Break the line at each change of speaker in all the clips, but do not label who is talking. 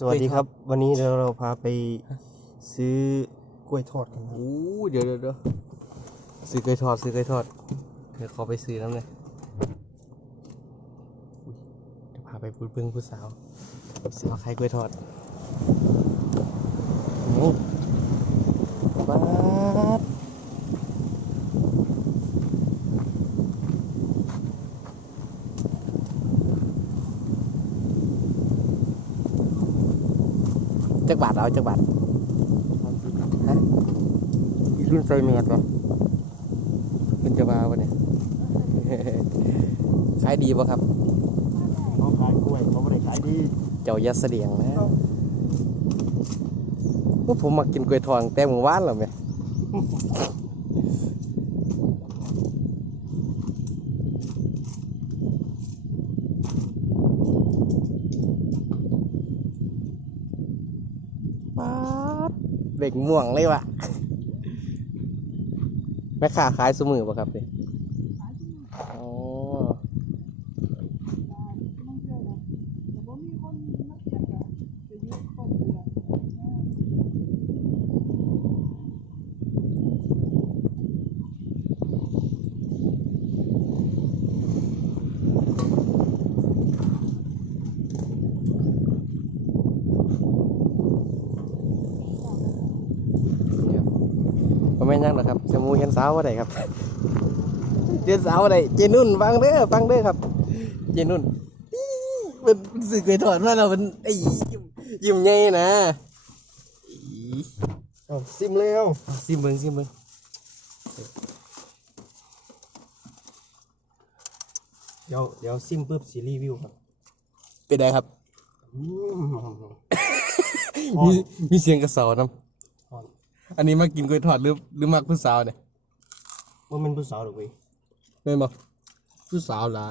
สวัสดีครับ วันนี้เราเราพาไปซื้อกล้วยทอดกันครับ
โอ้เดี๋ยวเดี๋ยวเดี๋ยวซื้อกล้วยทอดซื้อกล้วยทอดเดี๋ยวขอไปซื้อน้ำเลยอุ๊ยเดี๋ยวพาไปพูดเพิ่งผู้สาวสาวขายกล้วยทอดนี่บา จักบาทเอาจักบาทฮะอีรุ่นใส่เนื้อเหรอเป็นจะมาวะเนี่ยขายดีป่ะครับ
เขาขายกล้วยเขาไม่ได้ขายดี
เจ้ายัดเสดียงนะว่าผมมากินกล้วยทองแต่หมู่บ้านเหรอไหม เด็กม่วงเลยวะแม่ค้าขายสมือปะครับเนี่ยอ๋อ เนี่ยก็ ไม่นยังหรอกครับจมูกเห็นสาวว่าไดครับเห็นสาวว่าไดเจนุ่นฟังเด้อฟังเด้อครับ เจนุ่นอี้มันสื่อเคยถอดมาแล้วมันไอ้ยิ้มยิ้มใหญ่นะอี
เอาซิมแล้ว
ซิมเบิงซิมเบิง
เดี๋ยวเดี๋ยวซิมปุ๊บซีรีวิวครับ
เป็นไงครับ
อืม
มีมีเสียงกระเสาน้
ทอดำ
อันนี้มากินกล้วยทอดหรือหรือมักผู้สาวเนี่ย
ว่ามันผู้สาวหรือเปล่า
ไม่นบอกผู้สาวหล่ะ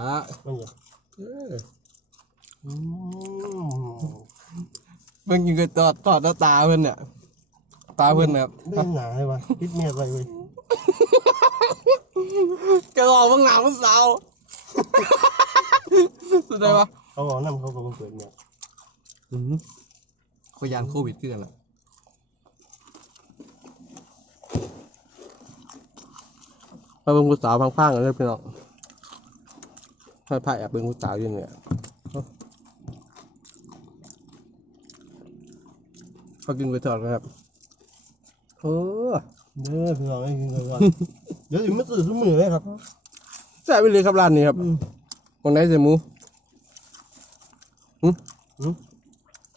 มันยัง
เออ
อืม
เบิ่งกินกล้วยทอดทอดแล้วตาเพิ่นเนี่ยตาเพิ่นนะครับ
เรื่องหนาเลยวะพิษเมียไปเว้ย
แกรอกเบิ่งหน้าผู้สาวสุดได้ปะ
เขาบอกนั่นเขาก็มาเปิดเมีย
อืมขยานโควิดคือกันล่ะ มาเบิ่งผู้สาวพังๆกันเลยพี่น้องให้พาแอบเบิ่งผู้สาวอยู่เนี่ยเอาเขากินไปถอดนะครับโอ้
เด้อพี่น้องให้กินกันก่อนเดี๋ยวถึงมาสื่อสมือเลยครับ
แซ่บไปเลยครับร้านนี้ครับ
อืม
วันไหนเสียหมูหึ
หึ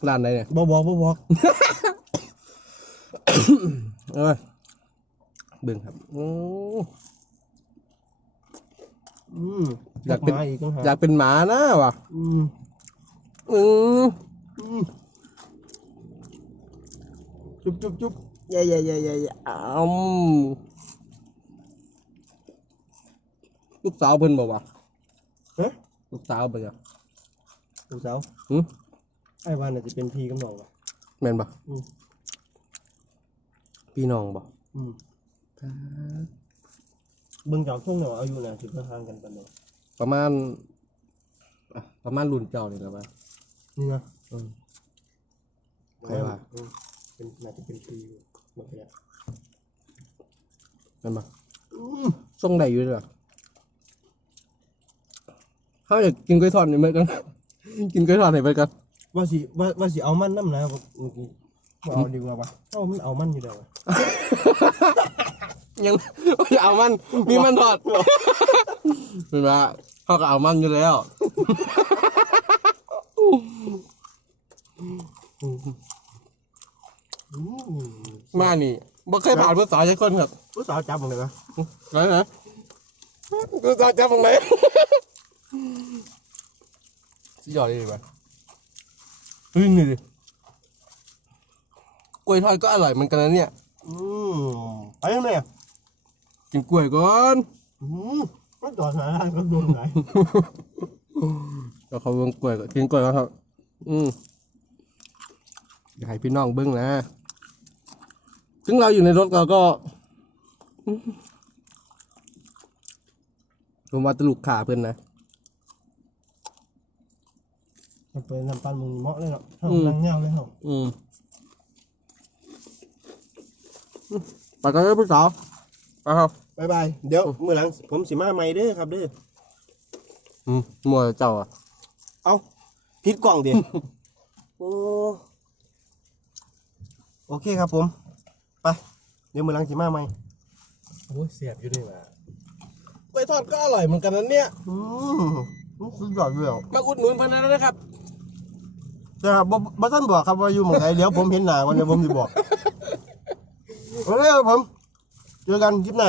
ร้านไหนเนี่ย
บอกบอกบอก
เอ้ยเบิ่งครับโอ้
อืมอยากก
อายเป็น
มาอีกต้องหา
อยากเป็นหมานะว่ะ
อืม
อืม
อืมจุ๊บจุ๊บจุ๊บ
เย่เย่เย่เย่เย่อ้มลูกสาวเพิ่นบอกว่า
เฮ้ย
ลูกสาวเพิ่นอะ
ลูกสาว
หึ
ไอ้วานน่ะจะเป็นพี่กับน้องวะ
แม่นบ่
อืม
พี่น้องบ่
อืม เบิ่งจากช่วงเนาะอายุน่ะสิบ่ห่างกันปานใด
ประมาณอะประมาณรุ่นเจ้านี่แหละว่า
นี่นะ
อืมใครว่า
อืมเป็นน่าจะเป็นพี่อยู่บ่ไปแล้ว
แม่นบ่
อืม
ส่งได้อยู่เด้อเฮาอยากกินกล้วยทอดนี่เหมือนกัน กินกล้วยทอดให้เบิดกัน
ว่าสิว่าว่าสิเอามันนำนะบอกเมื่อกี้บ่เอาดีกว่าปะเอ้ามันเอามันอยู่แล้วอะ
ยังเอามันมีมันทอดเป็นว่าเขาก็เอามันอยู่แล้ว
อืม
มานี่บ่เคยผ่านภาษาใช้คนครับ
ผู้สาวจับบ่ได้ปะ
ไหนไหนภาษาจำตรงไหนสิยอดดีป่ะเฮ้ยนี่ดิกล้วยทอดก็อร่อยเหมือนกันนะเนี่ย
อืมไปยังไงอะ
กินกล้วยก่อน
อืมมันต่อสายทางก็โดนไหน
แล้วเขาเบิ่งกล้วยก่อนกินกล้วยก่อนครับ อืมอยากให้พี่น้องเบิ้งนะถึงเราอยู่ในรถเราก็อืมผมว่าตลุกขาเพื่อนนะ
เปิดน้ำตาลมึงเหมาะเลยเนาะเฮา
อืม
นั่งเงาเลยเฮา
อืมไปกันเลยพี่สาว ไปครับ
บายบายเดี๋ยวมื้อหลัง ผมสิมาใหม่เด้อครับเด้อ
อืมมัวเจ้าอะ
เอาผิดกล่องดิโอ้โอเคครับผม ไป เดี๋ยวมื้อหลังสิมาใหม่
โอ้ยเสียบอยู่ด้วยว่ะไปทอดก็อร่อยเหมือนกันนะเนี่ย
อืมมันสุดยอดเลยอะ
มาอุดหนุนเพันนั้นนะครับ
แต่บ่บ่ท่านบอกครับว่าอยู่หม่องไหนเดี๋ยวผมเห็นหน้าวันเดี๋ยวผมสิบอกโอเคครับผม เจอกันคลิปหน้